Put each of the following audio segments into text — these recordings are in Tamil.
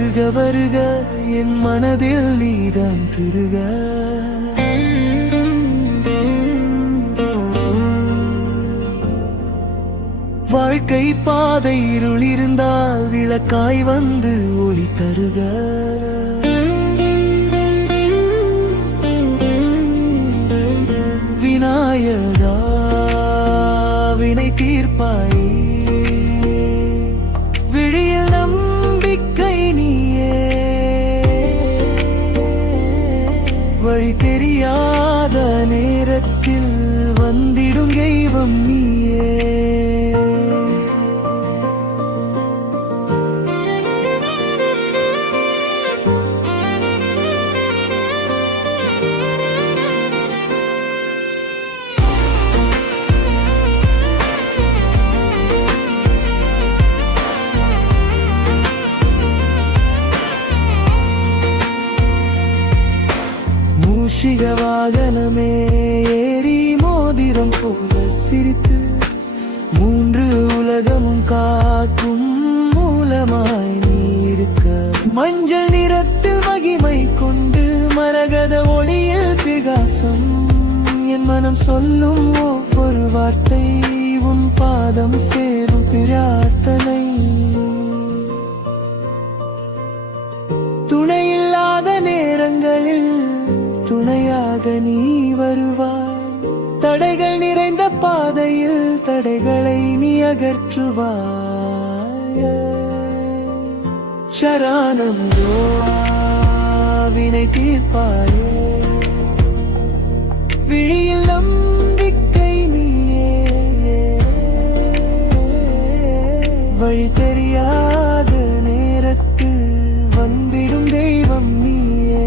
வருக வருக என் மனதில் நீதான் திருக. வாழ்க்கை பாதை இருள் இருந்தால் விளக்காய் வந்து ஒளி தருக. விநாயகா வினை தீர்ப்பாய், விழியில் நம்பிக்கை நீயே, வழி தெரியாத நேரத்தில் வந்திடும் தெய்வம் நீயே. மூஷிக வாகனமே ஏறி மோதிரம் போல சிரித்து, மூன்று உலகமும் காக்கும் மூலமாய் நீ இருக்க. மஞ்சள் நிறத்தில் மகிமை கொண்டு மரகத ஒளியில் பிரகாசம். என் மனம் சொல்லும் ஒவ்வொரு வார்த்தை உன் பாதம் சேரும் பிரார்த்தனை. துணையில்லாத நேரங்களில் துணையாக நீ வருவாய். தடைகள் நிறைந்த பாதையில் தடைகளை நீ அகற்றுவாய். சரணம் வினை தீர்ப்பாயே, விழியில் நம்பிக்கை நீயே, வழி தெரியாத நேரத்தில் வந்திடும் தெய்வம் நீயே.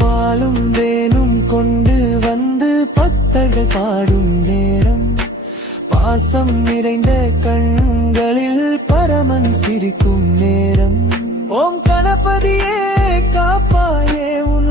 பாலும் வேணும் கொண்டு வந்து பக்தர்கள் பாடும் நேரம், பாசம் நிறைந்த கண்களில் பரமன் சிரிக்கும் நேரம். ஓம் கணபதியே காப்பாயே உன்